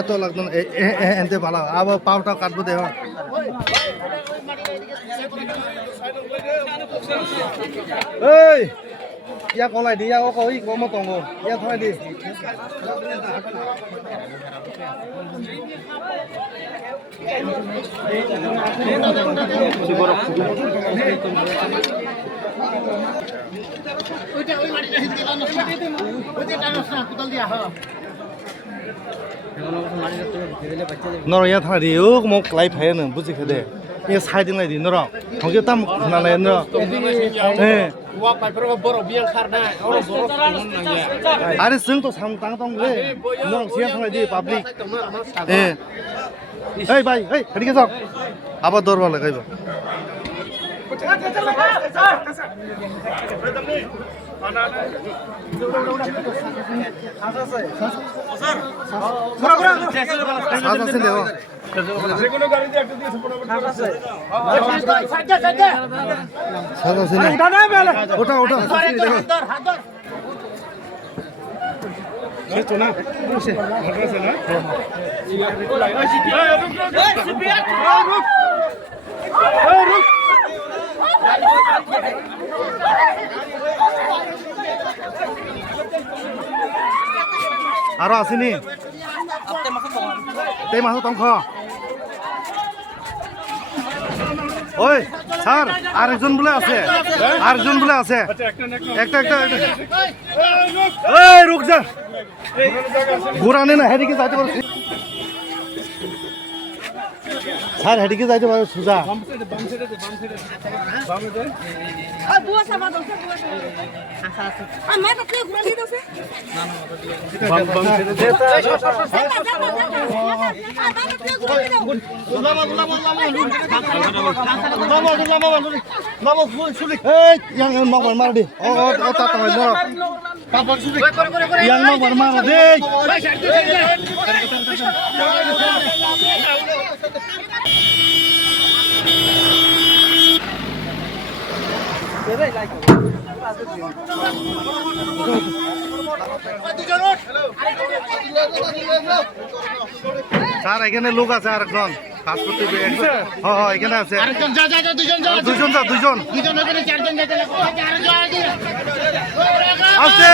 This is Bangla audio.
এত লাগতো না এনতে ভালো আবার পাউটা কাটবো দেহ এই ইয়া কলাই দি ইয়া কই কম তঙ্গ ইয়া কলাই দি নর ইয়া থানা দি ও মোক লাই ফায় ন বুঝি খেদে ইয়া সাইদিং লাই দি নর হংকে তাম খানা লাই নর ওয়া পাইফরো বড় বিয়াং খারনা ওর বড় আরে जों তো সাম তাং তং রে নর সিয়া থানা দি পাবলিক এই ভাই এই এদিকে যাও আবার দরবার লাগাইবা আরো আসেনি তেই মাছ তংখ ওই স্যার আরেকজন বলে আছে আরেকজন বলে আছে একটা এই রুক যা ঘোরানে না হেদিকে যাইতে পারো স্যার হেদিকে যাইতে পারো সুজা স্যার এখানে লোক আছে আরেকজন কাজ করতে এখানে আছে দুজন আছে